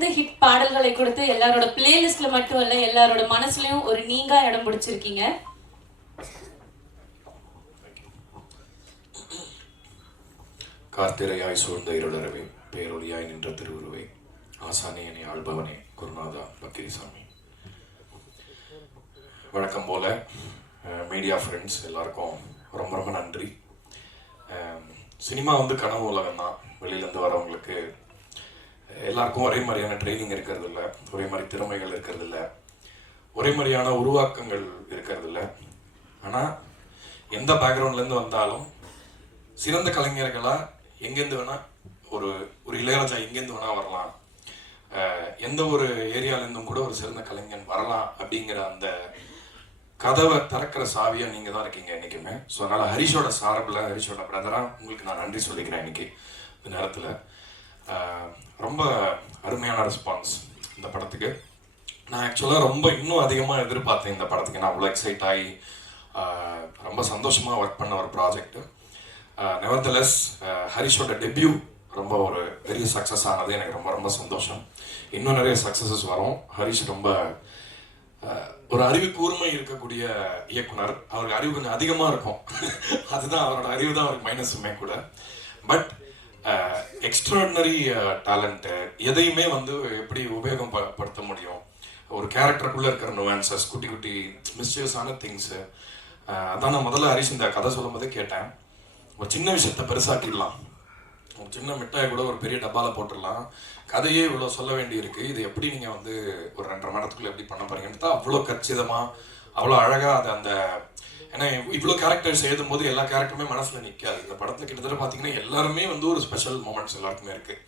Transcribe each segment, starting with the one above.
தொடர்ந்து ஹிட் பாடல்களை கொடுத்து எல்லாரோட பிளேலிஸ்ட்ல மட்டும் இல்ல எல்லாரோட மனசுலயும் ஒரு நீங்கா இடம் பிடிச்சிருக்கீங்க. கார்த்திரையாய் சூழ்ந்த இருளறவே பேரொழியாய் நின்ற திருவுருவை ஆசானி என்னை ஆள்பவனே குருநாதா பக்கிரிசாமி. வழக்கம் போல மீடியா ஃப்ரெண்ட்ஸ் எல்லாருக்கும் ரொம்ப ரொம்ப நன்றி. சினிமா வந்து கனவு உலகம் தான். வெளியிலேருந்து வரவங்களுக்கு எல்லாருக்கும் ஒரே மாதிரியான ட்ரைனிங் இருக்கிறது இல்லை, ஒரே மாதிரி திறமைகள் இருக்கிறது இல்லை, ஒரே மாதிரியான உருவாக்கங்கள் இருக்கிறது இல்லை. ஆனால் எந்த பேக்ரவுண்ட்லேருந்து வந்தாலும் சிறந்த கலைஞர்களாக எங்கேருந்து வேணால் ஒரு இளையராஜா எங்கேருந்து வேணால் வரலாம், எந்த ஒரு ஏரியாலேருந்தும் கூட ஒரு சிறந்த கலைஞன் வரலாம் அப்படிங்கிற அந்த கதவை திறக்கிற சாவியாக நீங்கள் தான் இருக்கீங்க என்றைக்குமே. ஸோ அதனால் ஹரிஷோட சார்பில், ஹரிஷோட பிரதராக உங்களுக்கு நான் நன்றி சொல்லிக்கிறேன் இன்னைக்கு இந்த நேரத்தில். ரொம்ப அருமையான ரெஸ்பான்ஸ் இந்த படத்துக்கு. நான் ஆக்சுவலாக ரொம்ப இன்னும் அதிகமாக எதிர்பார்த்தேன் இந்த படத்துக்கு. நான் அவ்வளோ எக்ஸைட் ஆகி ரொம்ப சந்தோஷமாக ஒர்க் பண்ண ஒரு ப்ராஜெக்ட்டு. நெவர்தலெஸ் ஹரிஷோட டெபியூ ரொம்ப ஒரு பெரிய சக்ஸஸ் ஆனது எனக்கு ரொம்ப ரொம்ப சந்தோஷம். இன்னும் நிறைய சக்ஸஸஸ் வரும். ஹரிஷ் ரொம்ப ஒரு அறிவு கூர்மை இருக்கக்கூடிய இயக்குனர். அவருக்கு அறிவு கொஞ்சம் அதிகமாக இருக்கும். அதுதான் அவரோட அறிவு தான் அவருக்கு மைனஸுமே கூட. பட் எக்ஸ்ட்ராடினரி டேலண்ட்டு எதையுமே வந்து எப்படி உபயோகப்படுத்த முடியும், ஒரு கேரக்டருக்குள்ளே இருக்கிற நுவான்சஸ், குட்டி குட்டி மிஸ்டேக்ஸான திங்ஸு. அதான் நான் முதல்ல ஹரிஷ் இந்த கதை சொல்லும் போதே கேட்டேன், ஒரு சின்ன விஷயத்தை பெருசாக்கிடலாம், ஒரு சின்ன மிட்டாயை கூட ஒரு பெரிய டப்பாவில் போட்டுடலாம், கதையே இவ்வளோ சொல்ல வேண்டியிருக்கு, இது எப்படி நீங்கள் வந்து ஒரு 2.5 மணி நேரத்துக்குள்ளே எப்படி பண்ண போறீங்கன்னு தான் அவ்வளோ கச்சிதமாக அவ்வளோ அழகாக அது அந்த ஏன்னா இவ்வளோ கேரக்டர்ஸ் எழுதும் போது எல்லா கேரக்டருமே மனசில் நிற்காது. இந்த படத்தில் கிட்டத்தட்ட பார்த்தீங்கன்னா எல்லாருமே வந்து ஒரு ஸ்பெஷல் மூமெண்ட்ஸ் எல்லாருக்குமே இருக்குது.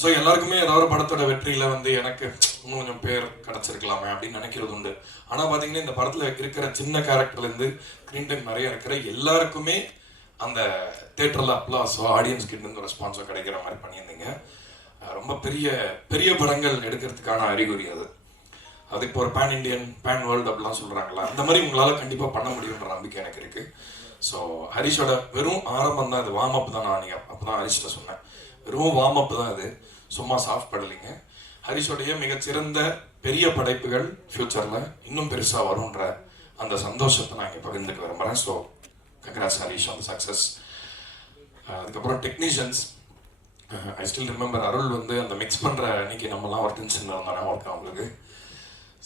ஸோ எல்லாருக்குமே ஏதாவது ஒரு படத்தோட வெற்றியில் வந்து எனக்கு இன்னும் கொஞ்சம் பேர் கிடச்சிருக்கலாமே அப்படின்னு நினைக்கிறது உண்டு. ஆனால் பார்த்தீங்கன்னா இந்த படத்தில் இருக்கிற சின்ன கேரக்டர்லேருந்து ஸ்க்ரீன் டைம் நிறைய இருக்கிற எல்லாருக்குமே அந்த தேட்டரில் அப்ளாஸோ ஆடியன்ஸ் கிட்ட ரெஸ்பான்ஸோ கிடைக்கிற மாதிரி பண்ணியிருந்தீங்க. ரொம்ப பெரிய பெரிய படங்கள் எடுக்கிறதுக்கான அறிகுறி அது. அது இப்போ ஒரு பேன் இண்டியன், பேன் வேர்ல்டு அப்படிலாம் சொல்கிறாங்களா, அந்த மாதிரி உங்களால் கண்டிப்பாக பண்ண முடியுன்ற நம்பிக்கை எனக்கு இருக்குது. ஸோ ஹரிஷோட வெறும் ஆரம்பம் தான், அது வார்ம் அப் தான். நான் நீங்கள் அப்போ தான் ஹரிஷ்ட சொன்னேன், வெறும் வார்ம் அப் தான் அது, சும்மா சாஃப்ட் படலைங்க. ஹரிஷோடைய மிகச்சிறந்த பெரிய படைப்புகள் ஃப்யூச்சரில் இன்னும் பெருசாக வரும்ன்ற அந்த சந்தோஷத்தை நான் இங்கே பகிர்ந்துக்க விரும்புகிறேன். So congrats Harish on the success. அதுக்கப்புறம் டெக்னீஷியன்ஸ், ஐ ஸ்டில் ரிமெம்பர் அருள் வந்து அந்த மிக்ஸ் பண்ணுற அன்னைக்கு நம்மலாம் ஒரு டென்ஷனில் இருந்தானே ஒர்க் அவங்களுக்கு.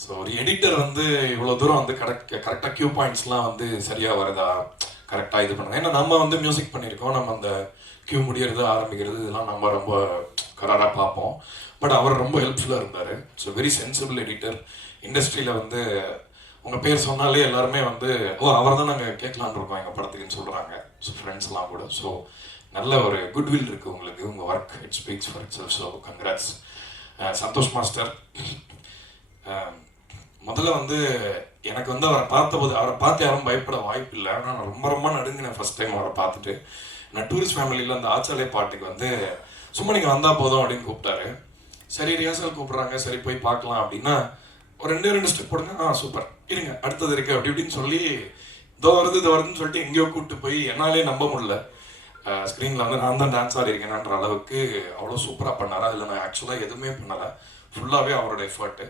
ஸோ ஒரு எடிட்டர் வந்து இவ்வளோ தூரம் வந்து கரெக்டாக கியூ பாயிண்ட்ஸ்லாம் வந்து சரியாக வருதா, கரெக்டாக இது பண்ணுங்க. ஏன்னா நம்ம வந்து மியூசிக் பண்ணியிருக்கோம், நம்ம அந்த கியூ முடியறது ஆரம்பிக்கிறது இதெல்லாம் நம்ம ரொம்ப கராராக பார்ப்போம். பட் அவர் ரொம்ப ஹெல்ப்ஃபுல்லாக இருந்தார். So very sensible editor. இண்டஸ்ட்ரியில் வந்து உங்கள் பேர் சொன்னாலே எல்லாருமே வந்து அவர் தான் நாங்கள் கேட்கலான்னு இருக்கோம் எங்கள் படத்துக்குன்னு சொல்கிறாங்க. ஸோ ஃப்ரெண்ட்ஸ்லாம் கூட. ஸோ நல்ல ஒரு குட்வில் இருக்குது உங்களுக்கு, உங்கள் work it speaks for itself. So congrats. Santosh master, முதல்ல வந்து எனக்கு வந்து அவரை பார்த்தபோது, அவரை பார்த்து யாரும் பயப்பட வாய்ப்பு இல்லை. ஆனால் நான் ரொம்ப ரொம்ப நடுங்கினேன் ஃபர்ஸ்ட் டைம் அவரை பார்த்துட்டு. நான் டூரிஸ்ட் ஃபேமிலியில் அந்த ஆச்சாலே பாட்டுக்கு வந்து சும்மா நீங்கள் வந்தால் போதும் அப்படின்னு கூப்பிட்டாரு. சரி ரிஹர்சல் கூப்பிட்றாங்க, சரி போய் பார்க்கலாம் அப்படின்னா ஒரு 2 ஸ்டெப் போடுங்க, சூப்பர் இருங்க அடுத்தது இருக்கு அப்படி இப்படின்னு சொல்லி இதோ வருதுன்னு சொல்லிட்டு எங்கேயோ கூப்பிட்டு போய் என்னாலே நம்ப முடியல. ஸ்க்ரீனில் வந்து நான் தான் டான்ஸ் ஆடிருக்கேன்ற அளவுக்கு அவ்வளோ சூப்பராக பண்ணார். அதில் நான் ஆக்சுவலாக எதுவுமே பண்ணலை, ஃபுல்லாகவே அவரோட effort.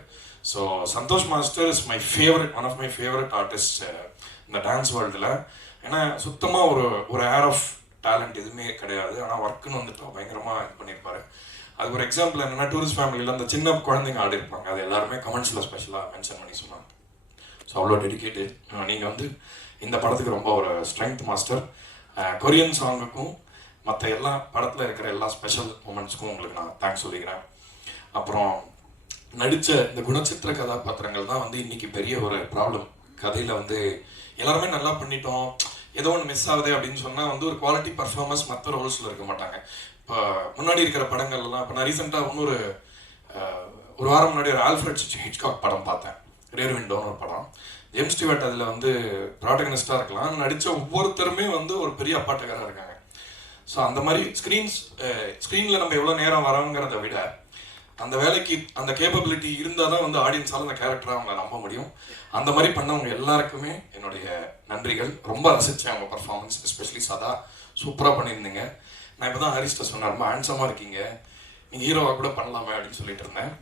So Santosh master is my favourite, one of my favourite artist இந்த டான்ஸ் வேர்ல்டில். ஏன்னா சுத்தமாக ஒரு ஏர் ஆஃப் டேலண்ட் எதுவுமே கிடையாது, ஆனால் ஒர்க்குன்னு வந்துட்டு பயங்கரமாக இது பண்ணியிருப்பாரு. அதுக்கு ஒரு எக்ஸாம்பிள் என்னென்னா, டூரிஸ்ட் ஃபேமிலியில் அந்த சின்ன குழந்தைங்க ஆடி இருப்பாங்க, அது எல்லாருமே கமெண்ட்ஸில் ஸ்பெஷலாக மென்ஷன் பண்ணி சொன்னாங்க. ஸோ அவ்வளோ டெடிக்கேட்டட். நீங்கள் வந்து இந்த படத்துக்கு ரொம்ப ஒரு ஸ்ட்ரென்த் மாஸ்டர். கொரியன் சாங்குக்கும் மற்ற எல்லா படத்தில் இருக்கிற எல்லா ஸ்பெஷல் மூமெண்ட்ஸ்க்கும் உங்களுக்கு நான் தேங்க்ஸ் சொல்லிக்கிறேன். அப்புறம் நடித்த இந்த குணச்சித்திர கதாபாத்திரங்கள் தான் வந்து இன்னைக்கு பெரிய ஒரு ப்ராப்ளம். கதையில் வந்து எல்லாருமே நல்லா பண்ணிட்டோம், ஏதோ ஒன்று மிஸ் ஆகுது அப்படின்னு சொன்னால் வந்து ஒரு குவாலிட்டி பர்ஃபார்மன்ஸ் மற்ற ரோல்ஸில் இருக்க மாட்டாங்க. இப்போ முன்னாடி இருக்கிற படங்கள்லாம், இப்போ நான் ரீசெண்டாக ஒரு வாரம் முன்னாடி ஒரு ஆல்ஃப்ரெட் ஹிட்ச்காக் படம் பார்த்தேன், ரியர் விண்டோன்னு ஒரு படம். ஜேம்ஸ் ஸ்டீவர்ட் அதில் வந்து ப்ராட்டகனிஸ்டாக இருக்கலாம், நடித்த ஒவ்வொருத்தருமே வந்து ஒரு பெரிய அப்பாட்டக்காராக இருக்காங்க. ஸோ அந்த மாதிரி ஸ்க்ரீனில் நம்ம எவ்வளோ நேரம் வரோங்கிறத விட அந்த வேலைக்கு அந்த கேப்பபிலிட்டி இருந்தால் தான் வந்து ஆடியன்ஸால் அந்த கேரக்டராக அவங்க நம்ப முடியும். அந்த மாதிரி பண்ணவங்க எல்லாருக்குமே என்னுடைய நன்றிகள். ரொம்ப ரசித்தேன் அவங்க பர்ஃபார்மன்ஸ், எஸ்பெஷலி சதா சூப்பராக பண்ணியிருந்தீங்க. நான் இப்போ தான் ஹரிஷ்ட சொன்னேன், ரொம்ப ஹேண்ட்ஸமாக இருக்கீங்க, நீங்கள் ஹீரோவாக கூட பண்ணலாமே அப்படின்னு சொல்லிட்டு இருந்தேன்.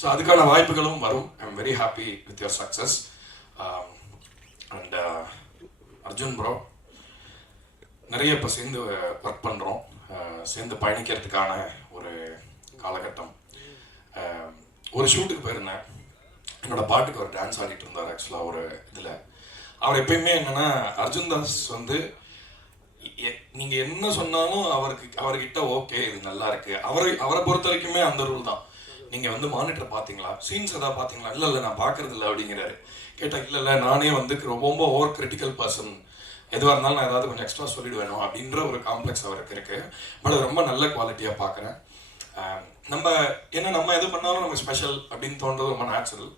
ஸோ அதுக்கான வாய்ப்புகளும் வரும். I am very happy with your success. And Arjun bro, நிறைய இப்போ சேர்ந்து ஒர்க் பண்ணுறோம், சேர்ந்து பயணிக்கிறதுக்கான ஒரு காலகட்டம். ஒரு ஷூட்டுக்கு போயிருந்தேன், என்னோட பாட்டுக்கு ஒரு டான்ஸ் ஆடிட்டு இருந்தார். ஆக்சுவலாக ஒரு இதில் அவர் எப்பயுமே என்னன்னா, அர்ஜுன் தாஸ் வந்து நீங்கள் என்ன சொன்னாலும் அவர்கிட்ட ஓகே இது நல்லா இருக்கு. அவரை பொறுத்த வரைக்குமே அந்த ரூல் தான். நீங்கள் வந்து மானிட்டர் பார்த்தீங்களா, சீன்ஸ் எதாவது பார்த்தீங்களா, இல்லை நான் பார்க்கறது இல்லை அப்படிங்கிறாரு. கேட்டால் இல்லை நானே வந்து ரொம்ப ஓவர் கிரிட்டிக்கல் பர்சன், எதுவாக இருந்தாலும் நான் ஏதாவது கொஞ்சம் எக்ஸ்ட்ரா சொல்லிடுவேணும் அப்படின்ற ஒரு காம்ப்ளெக்ஸ் அவருக்கு இருக்கு. பட் அது ரொம்ப நல்ல குவாலிட்டியாக பார்க்குறேன். நம்ம எது பண்ணாலும் நம்ம ஸ்பெஷல் அப்படின்னு தோன்றது ரொம்ப நேச்சுரல்.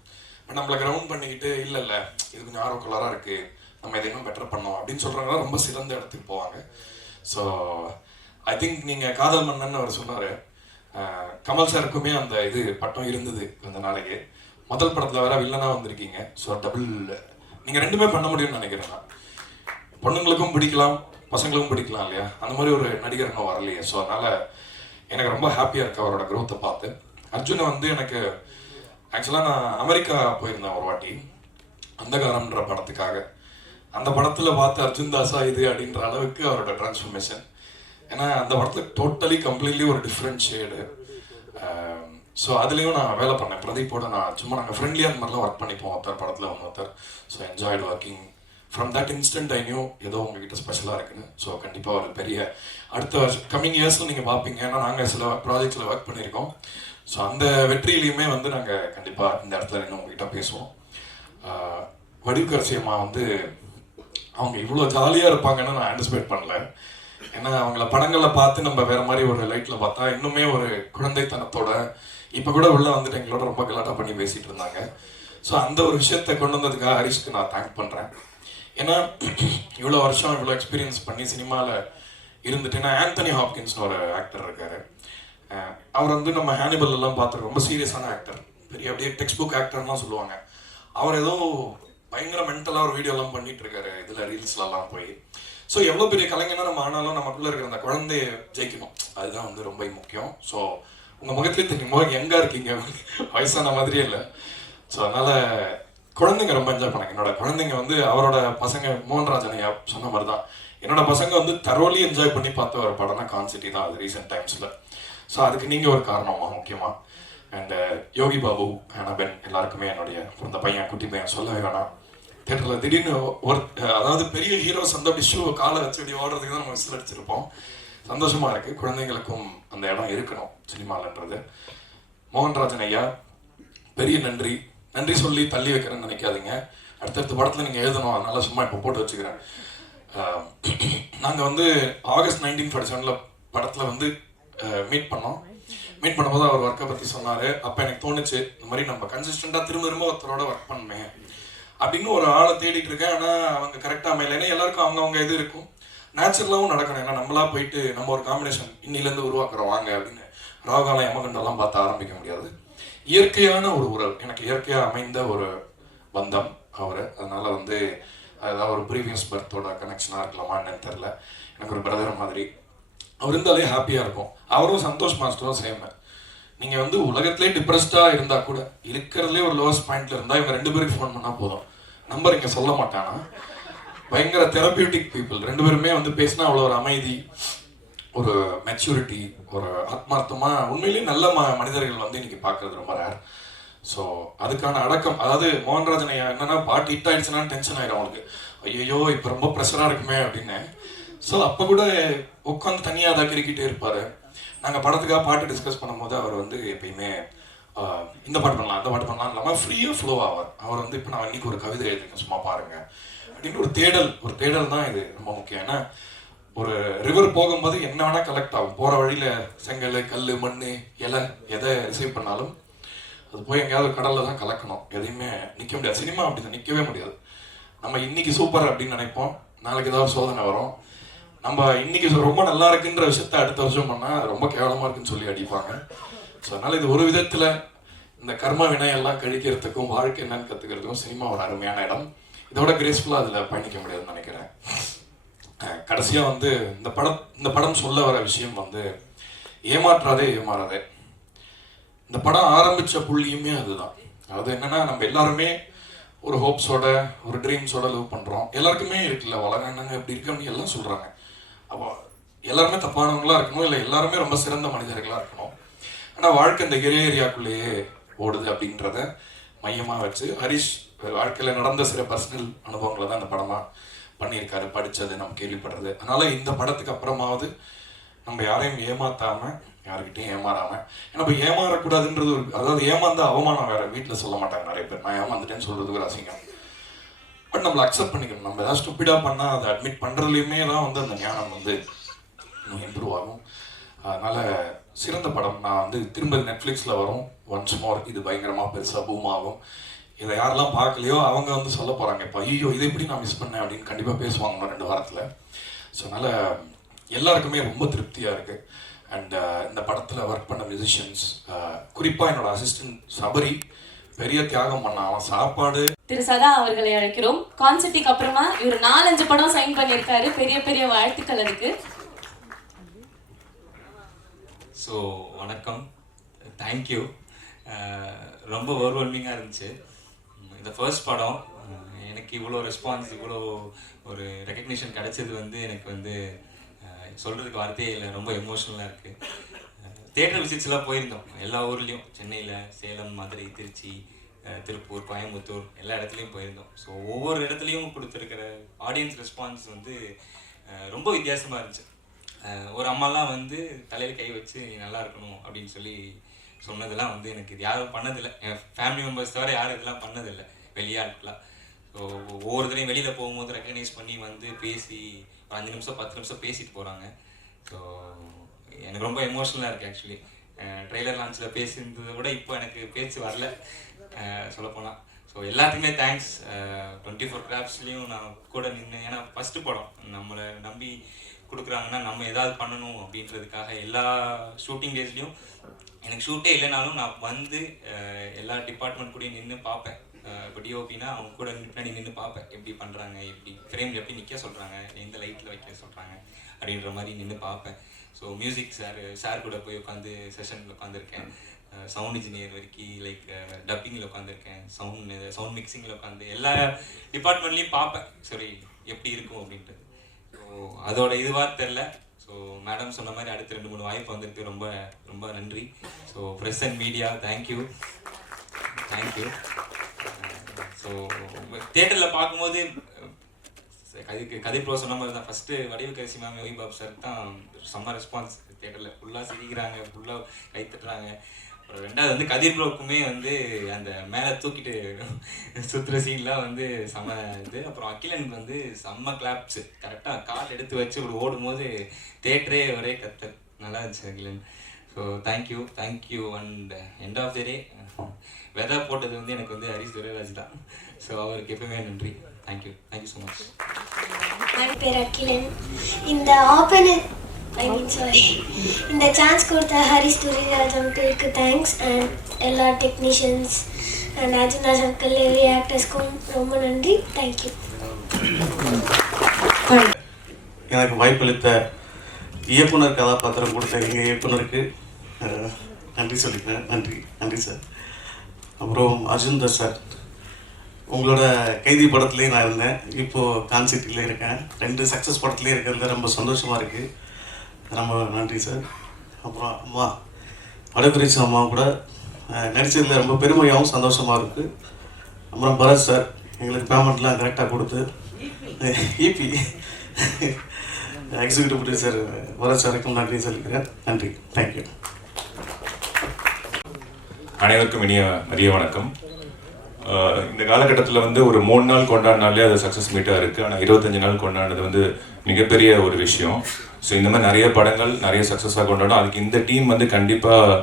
பட் நம்மளை கிரவுண்ட் பண்ணிக்கிட்டு இல்லை இது கொஞ்சம் ஆர்வ கலராக இருக்கு, நம்ம எதை இன்னும் பெட்டர் பண்ணோம் அப்படின்னு சொல்கிறவங்க ரொம்ப சிறந்த இடத்துக்கு போவாங்க. ஸோ ஐ திங்க் நீங்கள் காதல் மன்னன் அவர் சொன்னார், கமல் சாருக்குமே அந்த இது பட்டம் இருந்தது அந்த நாளைக்கு. முதல் படத்தில் வேற வில்லனாக வந்திருக்கீங்க. ஸோ டபுள் நீங்கள் ரெண்டுமே பண்ண முடியும்னு நினைக்கிறேன். நான் பொண்ணுங்களுக்கும் பிடிக்கலாம், பசங்களுக்கும் பிடிக்கலாம் இல்லையா, அந்த மாதிரி ஒரு நடிகர் இன்னும் வரலையே. ஸோ அதனால் எனக்கு ரொம்ப ஹாப்பியாக இருக்கு அவரோட க்ரோத்தை பார்த்து. அர்ஜுனை வந்து எனக்கு ஆக்சுவலாக நான் அமெரிக்கா போயிருந்தேன் ஒரு வாட்டி அந்தகாரம்ன்ற படத்துக்காக. அந்த படத்தில் பார்த்து அர்ஜுன் தாஸா இது அப்படின்ற அளவுக்கு அவரோட டிரான்ஸ்ஃபர்மேஷன். ஏன்னா அந்த படத்தில் டோட்டலி கம்ப்ளீட்லி ஒரு டிஃப்ரெண்ட் ஷேடு. ஸோ அதுலேயும் நான் வேலை பண்ணேன் பிரதீப்போட. நான் சும்மா நாங்கள் ஃப்ரெண்ட்லியாக அந்த மாதிரிலாம் ஒர்க் பண்ணிப்போம் ஒருத்தர் படத்தில் ஒருத்தர். So enjoyed working. From that instant I knew ஏதோ உங்ககிட்ட ஸ்பெஷலாக இருக்குன்னு. ஸோ கண்டிப்பாக ஒரு பெரிய அடுத்த வருஷம் கம்மிங் இயர்ஸில் நீங்கள் பார்ப்பீங்க. ஏன்னா நாங்கள் சில ப்ராஜெக்ட்ஸில் ஒர்க் பண்ணியிருக்கோம். ஸோ அந்த வெற்றியிலையுமே வந்து நாங்கள் கண்டிப்பாக இந்த இடத்துல இன்னும் உங்ககிட்ட பேசுவோம். வடிவுக்கரசி அம்மா வந்து அவங்க இவ்வளோ ஜாலியாக இருப்பாங்கன்னு நான் ஆன்டிசிபேட் பண்ணல. ஏன்னா அவங்கள படங்களில் பார்த்து நம்ம வேற மாதிரி ஒரு லைட்டில் பார்த்தா இன்னுமே ஒரு குழந்தைத்தனத்தோட இப்போ கூட உள்ள வந்துட்டு எங்களோட ரொம்ப கலாட்டா பண்ணி பேசிகிட்டு இருந்தாங்க. ஸோ அந்த ஒரு விஷயத்தை கொண்டு வந்ததுக்காக ஹரிஷ்க்கு நான் தேங்க் பண்ணுறேன். ஏன்னா இவ்வளோ வருஷம் இவ்வளோ எக்ஸ்பீரியன்ஸ் பண்ணி சினிமாவில் இருந்துட்டு, ஏன்னா ஆந்தனி ஹாப்கின்ஸ்னு ஒரு ஆக்டர் இருக்காரு. அவர் வந்து நம்ம ஹேனிபல் எல்லாம் பார்த்துருக்கோம், ரொம்ப சீரியஸான ஆக்டர், பெரிய அப்படியே டெக்ஸ்ட் புக் ஆக்டர்லாம் சொல்லுவாங்க. அவர் ஏதோ பயங்கர மென்டலாக ஒரு வீடியோலாம் பண்ணிட்டு இருக்காரு இதில் ரீல்ஸ்லாம் போய். ஸோ எவ்வளோ பெரிய கலைஞனா நம்ம ஆனாலும் நமக்குள்ளே இருக்கிற அந்த குழந்தைய ஜெயிக்கணும், அதுதான் வந்து ரொம்ப முக்கியம். ஸோ உங்கள் முகத்திலே தெரியும் முகம் எங்கே இருக்கீங்க, வயசான மாதிரியே இல்லை. ஸோ அதனால் குழந்தைங்க ரொம்ப என்ஜாய் பண்ணாங்க. என்னோட குழந்தைங்க வந்து அவரோட பசங்க மோகன்ராஜன் ஐயா சொன்ன மாதிரி தான், என்னோட பசங்க வந்து தரோலி என்ஜாய் பண்ணி பார்த்த ஒரு படம்னா கான்சிட்டி தான் அது ரீசெண்ட் டைம்ஸில். ஸோ அதுக்கு நீங்கள் ஒரு காரணமாக முக்கியமாக. அண்ட் யோகி பாபு, அனபென் எல்லாருக்குமே என்னுடைய பிறந்த பையன் குட்டி பையன் சொல்லவே வேணாம். தேட்டரில் திடீர்னு அதாவது பெரிய ஹீரோஸ் வந்து அப்படி ஷூ காலை வச்சு அப்படி ஓடுறதுக்கு தான் நம்ம விசில் அடிச்சிருப்போம். சந்தோஷமாக இருக்குது. குழந்தைங்களுக்கும் அந்த இடம் இருக்கணும் சினிமாலன்றது. மோகன்ராஜன் ஐயா பெரிய நன்றி. நன்றி சொல்லி தள்ளி வைக்கிறேன்னு நினைக்காதீங்க. அடுத்தடுத்த படத்தில் நீங்கள் எழுதணும், அதனால சும்மா இப்போ போட்டு வச்சுக்கிறேன். நாங்கள் வந்து ஆகஸ்ட் 1947 படத்தில் வந்து மீட் பண்ணும்போது அவர் ஒர்க்கை பற்றி சொன்னார். அப்போ எனக்கு தோணுச்சு, இந்த மாதிரி நம்ம கன்சிஸ்டண்டாக திரும்ப ஒருத்தரோட ஒர்க் பண்ணேன் அப்படின்னு ஒரு ஆளை தேடிட்டு இருக்கேன். ஆனால் அவங்க கரெக்டாக அமையல. ஏன்னா எல்லாருக்கும் அவங்கவுங்க இது இருக்கும், நேச்சுரலாகவும் நடக்கணும். ஏன்னா நம்மளா போயிட்டு நம்ம ஒரு காம்பினேஷன் இன்னிலேருந்து உருவாக்குறோம் வாங்க அப்படின்னு ராகுகாலம் யமகண்டெல்லாம் பார்த்து ஆரம்பிக்க முடியாது. இயற்கையான ஒரு உறவு, எனக்கு இயற்கையாக அமைந்த ஒரு பந்தம் அவர். அதனால வந்து அதாவது ஒரு ப்ரீவியஸ் பர்த்தோட கனெக்ஷனாக இருக்கலாமா என்னன்னு தெரில. எனக்கு ஒரு பிரதர் மாதிரி அவர் இருந்தாலே ஹாப்பியாக இருக்கும். அவரும் சந்தோஷ் மாஸ்டரும் சேம். நீங்கள் வந்து உலகத்திலே டிப்ரெஸ்டாக இருந்தால் கூட இருக்கிறதுலே ஒரு லோவஸ்ட் பாயிண்ட்ல இருந்தால் இவங்க 2 பேருக்கு ஃபோன் பண்ணால் போதும். நம்பர் இங்கே சொல்ல மாட்டானா, பயங்கர தெரப்பியூட்டிக் பீப்புள். 2 பேருமே வந்து பேசினா அவ்வளோ ஒரு அமைதி, ஒரு மெச்சூரிட்டி, ஒரு ஆத்மார்த்தமாக உண்மையிலேயே நல்ல மனிதர்கள் வந்து இன்னைக்கு பார்க்கறது ரொம்ப ரேர். ஸோ அதுக்கான அடக்கம், அதாவது மோகன்ராஜன் என்னன்னா பாட்டு ஹிட் ஆயிடுச்சுன்னா டென்ஷன் ஆயிடும் அவங்களுக்கு. ஐயோ இப்போ ரொம்ப ப்ரெஷராக இருக்குமே அப்படின்னு. ஸோ அப்போ கூட உட்காந்து தனியாக தான் கிரிக்கிட்டே இருப்பார். நாங்கள் படத்துக்காக பாட்டு டிஸ்கஸ் பண்ணும்போது அவர் வந்து எப்பயுமே இந்த பாட்டு பண்ணலாம் அந்த பாட்டு பண்ணலாம் இல்லாமல் ஃப்ரீயாக ஃப்ளோ ஆவார். அவர் வந்து இப்போ நான் இன்னைக்கு ஒரு கவிதை எழுதிருக்கேன் சும்மா பாருங்க அப்படின்னு ஒரு தேடல் தான் இது ரொம்ப முக்கியம். ஏன்னா ஒரு ரிவர் போகும்போது என்ன வேணால் கலெக்ட் ஆகும். போகிற வழியில் செங்கல், கல், மண், இலை எதை ரிசீவ் பண்ணாலும் அது போய் எங்கேயாவது கடலில் தான் கலக்கணும். எதையுமே நிற்க முடியாது. சினிமா அப்படி தான் நிற்கவே முடியாது. நம்ம இன்னைக்கு சூப்பர் அப்படின்னு நினைப்போம், நாளைக்கு ஏதாவது சோதனை வரும். நம்ம இன்னைக்கு ரொம்ப நல்லா இருக்குன்ற விஷயத்த அடுத்த வருஷம் பண்ணால் ரொம்ப கேவலமாக இருக்குன்னு சொல்லி அடிப்பாங்க. ஸோ அதனால் இது ஒரு விதத்தில் இந்த கர்ம வினையெல்லாம் கழிக்கிறதுக்கும் வாழ்க்கை என்னன்னு கற்றுக்கிறதுக்கும் சினிமா ஒரு அருமையான இடம். இதோட கிரேஸ்ஃபுல்லாக அதில் பயணிக்க முடியாதுன்னு நினைக்கிறேன். கடைசியாக வந்து இந்த படம் சொல்ல வர விஷயம் வந்து ஏமாறாதே. இந்த படம் ஆரம்பித்த புள்ளியுமே அதுதான். அது என்னன்னா, நம்ம எல்லாருமே ஒரு ஹோப்ஸோட ஒரு ட்ரீம்ஸோட லவ் பண்ணுறோம். எல்லாருக்குமே இருக்குல்ல, வளர என்னங்க இப்படி இருக்கணும்னு எல்லாம் சொல்கிறாங்க. அப்போ எல்லாருமே தப்பானவங்களா இருக்கணும், இல்லை எல்லாருமே ரொம்ப சிறந்த மனிதர்களாக இருக்கணும். ஆனால் வாழ்க்கை இந்த ஏரியாக்குள்ளேயே ஓடுது அப்படின்றத மையமாக வச்சு ஹரிஷ் வாழ்க்கையில் நடந்த சில பர்சனல் அனுபவங்களை தான் இந்த படமாக பண்ணியிருக்காரு. படித்தது நம்ம கேள்விப்படுறது. அதனால் இந்த படத்துக்கு அப்புறமாவது நம்ம யாரையும் ஏமாற்றாமல், யாருக்கிட்டையும் ஏமாறாமல், ஏன்னா இப்போ ஏமாறக்கூடாதுன்றது ஒரு, அதாவது ஏமாந்த அவமானம் வேறு. வீட்டில் சொல்ல மாட்டாங்க நிறைய பேர், நான் ஏமாந்துட்டேன்னு சொல்கிறது ஒரு அசிங்கம். பட் நம்மளை அக்செப்ட் பண்ணிக்கணும். நம்ம ஏதாவது ஸ்டூப்பிடாக பண்ணால் அதை அட்மிட் பண்ணுறதுலையுமே தான் வந்து அந்த ஞானம் வந்து இன்னும் இம்ப்ரூவ் ஆகும். அதனால் சிறந்த படம். நான் வந்து திரும்ப நெட்ஃப்ளிக்ஸில் வரும் ஒன்ஸ் மோர். இது பயங்கரமாக பெருசாக பூம் ஆகும். இதை யாரெல்லாம் பார்க்கலையோ அவங்க வந்து சொல்ல போகிறாங்க, இப்போ ஐயோ இதை எப்படி நான் மிஸ் பண்ணேன் அப்படின்னு கண்டிப்பாக பேசுவாங்க இன்னும் 2 வாரத்தில். ஸோ அதனால் எல்லாருக்குமே ரொம்ப திருப்தியாக இருக்குது. அண்ட் இந்த படத்தில் ஒர்க் பண்ண மியூசிஷியன்ஸ், குறிப்பாக என்னோட அசிஸ்டன்ட் சபரி பெரிய தியாகம் பண்ண. அவன் சாப்பாடு. திரு சதா அவர்களை அழைக்கிறோம். கான்செப்டுக்கு அப்புறமா இவர் 4-5 படம் சைன் பண்ணியிருக்காரு. பெரிய பெரிய வாழ்த்துக்கள் அதுக்கு. ஸோ வணக்கம், தேங்க்யூ. ரொம்ப ஓவர்வெல்மிங்காக இருந்துச்சு. இந்த ஃபர்ஸ்ட் படம் எனக்கு இவ்வளோ ரெஸ்பான்ஸ், இவ்வளோ ஒரு ரெக்கக்னிஷன் கிடைச்சது வந்து எனக்கு வந்து சொல்கிறதுக்கு வார்த்தையே இல்லை. ரொம்ப எமோஷ்னலாக இருக்குது. தியேட்டர் விசிட்ஸ்லாம் போயிருந்தோம் எல்லா ஊர்லேயும், சென்னையில், சேலம், மதுரை, திருச்சி, திருப்பூர், கோயம்புத்தூர், எல்லா இடத்துலையும் போயிருந்தோம். ஸோ ஒவ்வொரு இடத்துலையும் கொடுத்துருக்கிற ஆடியன்ஸ் ரெஸ்பான்ஸ் வந்து ரொம்ப வித்தியாசமாக இருந்துச்சு. ஒரு அம்மாலாம் வந்து தலையில் கை வச்சு நீ நல்லா இருக்கணும் அப்படின்னு சொல்லி சொன்னதெல்லாம் வந்து எனக்கு இது யாரும் பண்ணதில்லை. என் ஃபேமிலி மெம்பர்ஸ் தவிர யாரும் இதெல்லாம் பண்ணதில்லை, வெளியாட்களாம். ஸோ ஒவ்வொருத்தரையும் வெளியில் போகும்போது ரெக்கக்னைஸ் பண்ணி வந்து பேசி ஒரு 5 நிமிஷம் 10 நிமிஷம் பேசிட்டு போகிறாங்க. ஸோ எனக்கு ரொம்ப எமோஷ்னலாக இருக்குது ஆக்சுவலி. ட்ரெய்லர் லான்ச்சில் பேசியிருந்ததை விட இப்போ எனக்கு பேச்சு வரல சொல்லப்போனால். ஸோ எல்லாத்துக்குமே தேங்க்ஸ். 24 கிராஃப்ட்ஸ்லேயும் நான் கூட நின்று, ஏன்னா ஃபஸ்ட்டு படம் நம்மளை நம்பி கொடுக்குறாங்கன்னா நம்ம ஏதாவது பண்ணணும் அப்படின்றதுக்காக எல்லா ஷூட்டிங் டேஸ்லேயும் எனக்கு ஷூட்டே இல்லைனாலும் நான் வந்து எல்லா டிபார்ட்மெண்ட் கூடயும் நின்று பார்ப்பேன். இப்போ டிஓபினா அவங்க கூட பின்னாடி நின்று பார்ப்பேன், எப்படி பண்ணுறாங்க, எப்படி ஃப்ரேமில் எப்படி நிற்க சொல்கிறாங்க, எந்த லைட்டில் வைக்க சொல்கிறாங்க அப்படின்ற மாதிரி நின்று பார்ப்பேன். ஸோ மியூசிக் சார் கூட போய் உட்காந்து செஷனில் உட்காந்துருக்கேன். சவுண்ட் இன்ஜினியர் வரைக்கும், லைக் டப்பிங்கில் உட்காந்துருக்கேன், சவுண்ட் மிக்சிங்கில் உட்காந்து எல்லா டிபார்ட்மெண்ட்லேயும் பார்ப்பேன், சரி எப்படி இருக்கும் அப்படின்ட்டு. ஸோ அதோட இதுவாக தெரில. ஸோ மேடம் சொன்ன மாதிரி அடுத்த 2-3 வாய்ப்பு வந்திருக்கு. ரொம்ப ரொம்ப நன்றி. So press and media thank you. So தியேட்டரில் பார்க்கும்போது கதை ப்ரோ சொன்ன மாதிரி தான், ஃபஸ்ட்டு வடிவு கரிசி மேம், யோகி பாபு சார் தான் செம்ம ரெஸ்பான்ஸ். தியேட்டரில் ஃபுல்லாக சிரிக்கிறாங்க, ஃபுல்லாக கை தட்டுறாங்க. அப்புறம் 2வது வந்து கதிர் ப்ரோக்குமே வந்து அந்த மேலே தூக்கிட்டு சுற்றுற சீன்லாம் வந்து செம்ம இது. அப்புறம் அகிலனுக்கு வந்து செம்ம கிளாப்ஸு, கரெக்டாக கால் எடுத்து வச்சு இப்படி ஓடும்போது தியேட்டரே ஒரே கத்தல். நல்லா இருந்துச்சு Akilan. So thank you. And end of the day வெதா போட்டது வந்து எனக்கு வந்து ஹரிஷ் துரைராஜ் தான். ஸோ அவருக்கு எப்பவுமே நன்றி. Thank you so much. என் பேர் அகிலன். இந்த சான்ஸ் கொடுத்த ஹரிஷ் துரைராஜ் அங்கிளுக்கு தேங்க்ஸ். அண்ட் எல்லா டெக்னீஷியன்ஸ் அண்ட் அர்ஜுனாஜ் அங்கிள், எல்லா ஆக்டர்ஸ்க்கும் ரொம்ப நன்றி. தேங்க்யூ. எனக்கு வாய்ப்பளித்த இயக்குனர் கதாபாத்திரம் கொடுத்த எங்கள் இயக்குனருக்கு நன்றி சொல்லிக்கிறேன். நன்றி சார். அப்புறம் அர்ஜுன்தர் சார், உங்களோட கைதி படத்துலேயும் நான் இருந்தேன், இப்போது கான்சிட்டிலே இருக்கேன். 2 சக்ஸஸ் படத்துலேயே இருக்கிறது ரொம்ப சந்தோஷமாக இருக்குது. ரொம்ப நன்றி சார். அப்புறம் அம்மா வடகுரிச்சி அம்மா கூட நடித்ததில் ரொம்ப பெருமையாகவும் சந்தோஷமாக இருக்குது. அப்புறம் பரத் சார் எங்களுக்கு பேமெண்ட்லாம் கரெக்டாக கொடுத்து, இபி எக்ஸிக்யூட்டிவ் ப்ரொடியூசர் பரத் சாருக்கும் நன்றி சொல்லிக்கிறேன். நன்றி. தேங்க்யூ. அனைவருக்கும் இனிய மதிய வணக்கம். இந்த காலகட்டத்தில் வந்து ஒரு 3 நாள் கொண்டாடினாலே அது சக்ஸஸ் மீட்டாக இருக்குது. ஆனால் 25 நாள் கொண்டாடினது வந்து மிகப்பெரிய ஒரு விஷயம். ஸோ இந்த மாதிரி நிறைய படங்கள் நிறைய சக்ஸஸாக கொண்டாடும். அதுக்கு இந்த டீம் வந்து கண்டிப்பாக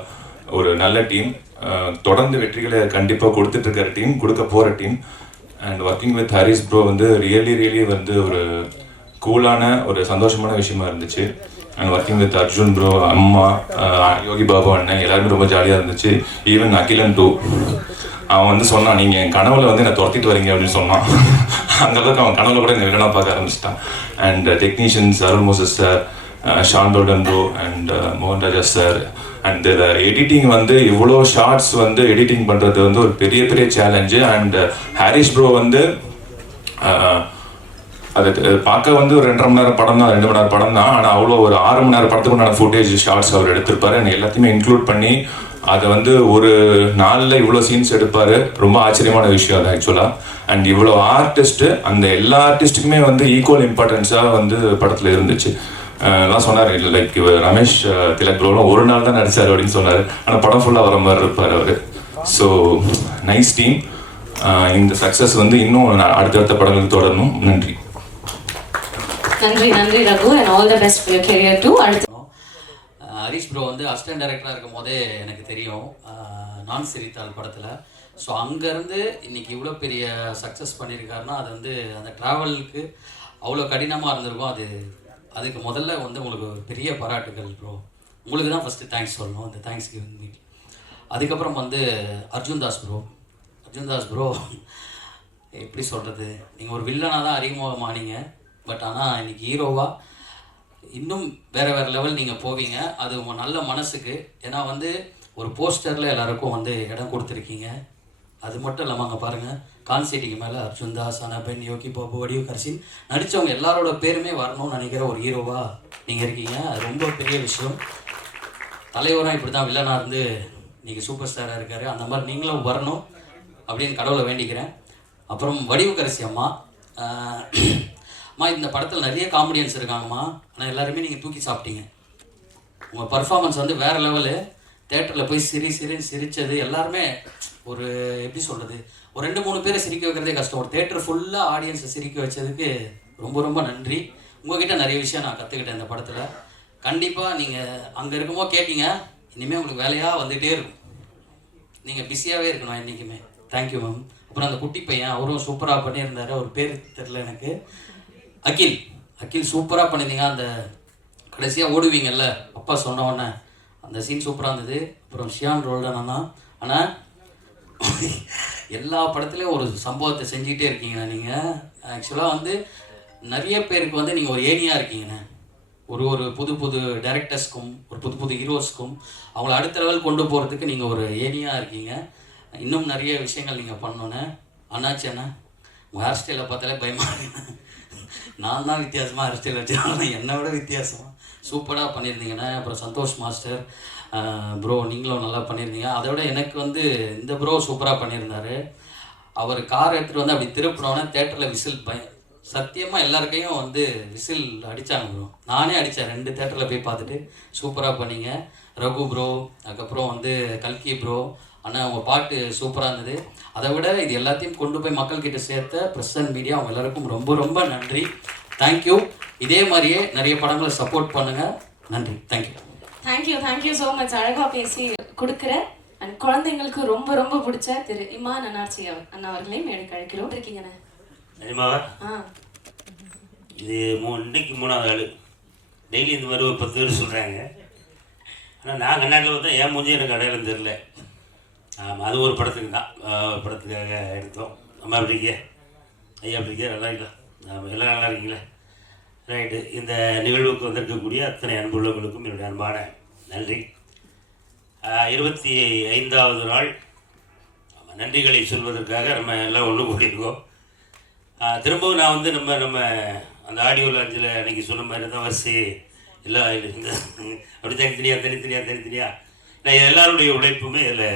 ஒரு நல்ல டீம், தொடர்ந்து வெற்றிகளை கண்டிப்பாக கொடுத்துட்ருக்கிற டீம், கொடுக்க போகிற team. And working with Harish bro வந்து ரியலி வந்து ஒரு கூலான ஒரு சந்தோஷமான விஷயமா இருந்துச்சு. And working with Arjun bro, அம்மா, யோகி பாபு அண்ணன் எல்லாருமே ரொம்ப ஜாலியாக இருந்துச்சு. ஈவன் அகிலன் டூ, அவன் வந்து சொன்னான், நீங்கள் என் கனவுல வந்து என்னை துரத்திட்டு வரீங்க அப்படின்னு சொன்னான். அந்தளவுக்கு அவன் கனவுல கூட என்னை வில்லனாக பார்க்க ஆரம்பிச்சிட்டான். And technicians Arul Moses sir, Shaan டோடன் ப்ரோ அண்ட் மோகன் ராஜா சார், அண்ட் எடிட்டிங் வந்து இவ்வளோ ஷார்ட்ஸ் வந்து எடிட்டிங் பண்ணுறது வந்து ஒரு பெரிய பெரிய சேலஞ்சு. அண்ட் ஹாரிஸ் ப்ரோ வந்து அது பார்க்க வந்து ஒரு 2.5 மணி நேரம் படம் தான், 2 மணி நேரம் படம் தான். ஆனால் அவ்வளோ ஒரு 6 மணி நேரம் படத்துக்கு உண்டான ஃபுட்டேஜ் ஷார்ட்ஸ் அவர் எடுத்திருப்பாரு. அண்ட் எல்லாத்தையுமே இன்க்ளூட் பண்ணி அதை வந்து ஒரு நாளில் இவ்வளோ சீன்ஸ் எடுப்பார். ரொம்ப ஆச்சரியமான விஷயம் அது ஆக்சுவலாக. அண்ட் இவ்வளோ ஆர்டிஸ்ட்டு, அந்த எல்லா ஆர்டிஸ்ட்டுக்குமே வந்து ஈக்குவல் இம்பார்ட்டன்ஸாக வந்து படத்தில் இருந்துச்சு. எல்லாம் சொன்னார், இல்லை லைக் ரமேஷ் திலக் ப்ரோலாம் ஒரு நாள் தான் நடித்தார் அப்படின்னு சொன்னார். ஆனால் படம் ஃபுல்லாக வர மாதிரி இருப்பார் அவர். So nice team. இந்த சக்ஸஸ் வந்து இன்னும் அடுத்தடுத்த படங்களுக்கு தொடரணும். நன்றி. நன்றி Raghu, and all the best for your career too. அடுத்து ஹரிஷ் ப்ரோ வந்து அசிஸ்டன்ட் டைரக்டராக இருக்கும் போதே எனக்கு தெரியும், நான் சிரித்தாள் படத்தில். ஸோ அங்கேருந்து இன்னைக்கு இவ்வளோ பெரிய சக்ஸஸ் பண்ணியிருக்காருன்னா அது வந்து அந்த ட்ராவலுக்கு அவ்வளோ கடினமாக இருந்திருக்கும். அதுக்கு முதல்ல வந்து உங்களுக்கு பெரிய பாராட்டுகள் ப்ரோ. உங்களுக்கு தான் ஃபஸ்ட்டு தேங்க்ஸ் சொல்லணும், அந்த தேங்க்ஸ் கிவிங் மீ. அதுக்கப்புறம் வந்து அர்ஜுன் தாஸ் ப்ரோ எப்படி சொல்கிறது, நீங்கள் ஒரு வில்லனாக தான் அறிமுகமானீங்க. பட் ஆனால் இன்றைக்கி ஹீரோவாக இன்னும் வேறு லெவல் நீங்கள் போவீங்க. அது உங்கள் நல்ல மனசுக்கு. ஏன்னா வந்து ஒரு போஸ்டரில் எல்லாருக்கும் வந்து இடம் கொடுத்துருக்கீங்க. அது மட்டும் இல்லாமல் அங்கே பாருங்கள், கான்செர்ட்டுக்கு மேலே அர்ஜுன் தாஸ், அனபென், யோகி பாபு, வடிவு கர்சின் நடித்தவங்க எல்லாரோட பேருமே வரணும்னு நினைக்கிற ஒரு ஹீரோவாக நீங்கள் இருக்கீங்க. அது ரொம்ப பெரிய விஷயம். தலைவராக இப்படி தான் வில்லனாக இருந்து நீங்கள் சூப்பர் ஸ்டாராக இருக்கார். அந்த மாதிரி நீங்களும் வரணும் அப்படின்னு கடவுளை வேண்டிக்கிறேன். அப்புறம் வடிவு கரிசி அம்மா, இந்த படத்தில் நிறைய காமெடியன்ஸ் இருக்காங்கம்மா. ஆனால் எல்லாருமே நீங்கள் தூக்கி சாப்பிட்டீங்க. உங்கள் பர்ஃபார்மன்ஸ் வந்து வேறு லெவலு. தேட்டரில் போய் சிரித்தது எல்லாருமே ஒரு எப்படி சொல்கிறது, ஒரு 2-3 பேரை சிரிக்க வைக்கிறதே கஷ்டம். ஒரு தேட்டர் ஃபுல்லாக ஆடியன்ஸை சிரிக்க வச்சதுக்கு ரொம்ப நன்றி. உங்கள்கிட்ட நிறைய விஷயம் நான் கற்றுக்கிட்டேன் இந்த படத்தில். கண்டிப்பாக நீங்கள் அங்கே இருக்கும்போது கேட்பீங்க, இனிமேல் உங்களுக்கு வேலையாக வந்துகிட்டே இருக்கும். நீங்கள் பிஸியாகவே இருக்கணும் என்றைக்குமே. Thank you ma'am. அப்புறம் அந்த குட்டி பையன், அவரும் சூப்பராக பண்ணியிருந்தார். அவர் பேர் தெரில எனக்கு. அகில் சூப்பராக பண்ணியிருந்தீங்க. அந்த கடைசியாக ஓடுவீங்கல்ல அப்பா சொன்ன உடனே அந்த சீன் சூப்பராக இருந்தது. அப்புறம் ஷியான் ரோல்டன் அண்ணா. ஆனால் எல்லா படத்துலேயும் ஒரு சம்பவத்தை செஞ்சுக்கிட்டே இருக்கீங்கண்ணா நீங்கள். ஆக்சுவலாக வந்து நிறைய பேருக்கு வந்து நீங்கள் ஒரு ஏனியாக இருக்கீங்கண்ணே. ஒரு புது டைரக்டர்ஸ்க்கும் ஒரு புது ஹீரோஸ்க்கும் அவங்கள அடுத்த லெவல் கொண்டு போகிறதுக்கு நீங்கள் ஒரு ஏனியாக இருக்கீங்க. இன்னும் நிறைய விஷயங்கள் நீங்கள் பண்ணோன்னே. அண்ணாச்சி அண்ணா, உங்கள் ஹேர் ஸ்டைலை பார்த்தாலே பயமாக இருக்குண்ணே. நான் தான் வித்தியாசமாக ஹேர் ஸ்டைல் வச்சுருக்கேன், என்னை விட வித்தியாசமாக சூப்பராக பண்ணியிருந்தீங்கண்ணே. அப்புறம் சந்தோஷ் மாஸ்டர் ப்ரோ, நீங்களும் நல்லா பண்ணியிருந்தீங்க. அதை விட எனக்கு வந்து இந்த ப்ரோ சூப்பராக பண்ணியிருந்தார். அவர் கார் எடுத்துகிட்டு வந்து அப்படி திருப்பினோன்னே தேட்டரில் விசில் சத்தியமாக எல்லாருக்கையும் வந்து விசில் அடித்தாங்க ப்ரோ. நானே அடித்தேன் 2 தேட்டரில் போய் பார்த்துட்டு. சூப்பராக பண்ணீங்க ரகு ப்ரோ. அதுக்கப்புறம் வந்து கல்கி ப்ரோ. ஆனால் அவங்க பாட்டு சூப்பராக இருந்தது. அதை விட இது எல்லாத்தையும் கொண்டு போய் மக்கள்கிட்ட சேர்த்த ப்ரெஸ் அண்ட் மீடியா அவங்க எல்லாருக்கும் ரொம்ப நன்றி. தேங்க்யூ. இதே மாதிரியே நிறைய படங்களை சப்போர்ட் பண்ணுங்கள். நன்றி. Thank you so much. அழகாக பேசி கொடுக்குற அண்ட் குழந்தைங்களுக்கு ரொம்ப பிடிச்ச திரு இமான் அன்னார்ச்சி அண்ணா அவர்களையும் மேடைக்கு அழைக்கிறோம். இருக்கீங்கண்ணே நிஜமாவா? இது இன்னைக்கு 3வது ஆள். டெய்லி இந்த மாதிரி ஒரு 10 பேர் சொல்கிறாங்க. ஆனால் நான் கண்ணாடியில் பார்த்தா என் மூஞ்சி எனக்கு அடையாளம் தெரில. ஆமாம், அது ஒரு படத்துக்கு தான், படத்துக்காக எடுத்தோம். அம்மா எப்படி இருக்கிய, ஐயா எப்படி இருக்கிய, நல்லா இருக்கா? ஆமாம், எல்லாம் நல்லா இருக்கீங்களா? ரைட்டு. இந்த நிகழ்வுக்கு வந்திருக்கக்கூடிய அத்தனை அன்புள்ளவங்களுக்கும் என்னுடைய அன்பான நன்றி. 25வது நாள் நன்றிகளை சொல்வதற்காக நம்ம எல்லாம் ஒன்று கூடியிருக்கோம். திரும்பவும் நான் வந்து நம்ம அந்த ஆடியோ லான்ச்சில் அன்றைக்கி சொன்ன மாதிரி தான் வரிசை எல்லாம் இந்த அப்படி தனித்தனியாக நான் எல்லாருடைய உழைப்புமே இதில்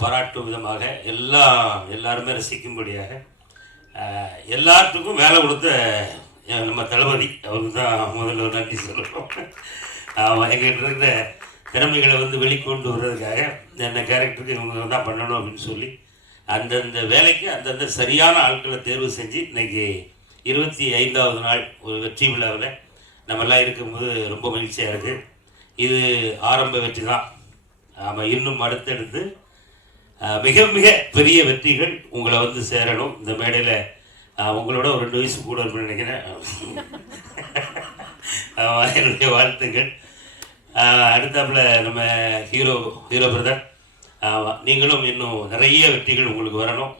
பாராட்டும் விதமாக எல்லாருமே ரசிக்கும்படியாக எல்லாத்துக்கும் வேலை கொடுத்த நம்ம தளபதி அவருக்கு தான் முதல்ல ஒரு நன்றி சொல்லணும். எங்கிட்ட இருந்த திறமைகளை வந்து வெளிக்கொண்டு வர்றதுக்காக என்ன கேரக்டருக்கு இவங்க தான் பண்ணணும் அப்படின்னு சொல்லி அந்தந்த வேலைக்கு அந்தந்த சரியான ஆட்களை தேர்வு செஞ்சு இன்றைக்கி 25வது நாள் ஒரு வெற்றி விழாவில் நம்மெல்லாம் இருக்கும்போது ரொம்ப மகிழ்ச்சியாக இருக்குது. இது ஆரம்ப வெற்றி தான். ஆமாம், இன்னும் அடுத்தடுத்து மிக மிக பெரிய வெற்றிகள் உங்களை வந்து சேரணும். இந்த மேடையில் உங்களோட ஒரு 2 வயசு கூட இருக்குன்னு நினைக்கிறேன். என்னுடைய வாழ்த்துக்கள். அடுத்தாப்புல நம்ம ஹீரோ பிரதர், நீங்களும் இன்னும் நிறைய வெற்றிகள் உங்களுக்கு வரணும்.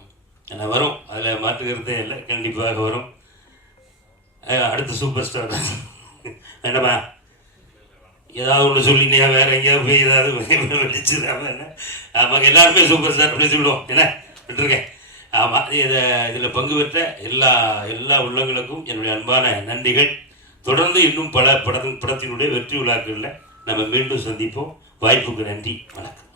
வரும், அதில் மாற்றுக்கிறதே இல்லை, கண்டிப்பாக வரும். அடுத்த சூப்பர் ஸ்டார் என்னம்மா ஏதாவது ஒன்று சொல்லினியா வேறு எங்கேயாவது போய் ஏதாவது வெடிச்சுடாம என்ன. ஆமாம், எல்லாருமே சூப்பர் ஸ்டார் அப்படி சொல்லுவோம் என்ன விட்டுருக்கேன். ஆமாம், இதில் பங்கு பெற்ற எல்லா உள்ளங்களுக்கும் என்னுடைய அன்பான நன்றிகள். தொடர்ந்து இன்னும் பல படத்தினுடைய வெற்றி விழாக்களில் நம்ம மீண்டும் சந்திப்போம். வாய்ப்புக்கு நன்றி, வணக்கம்.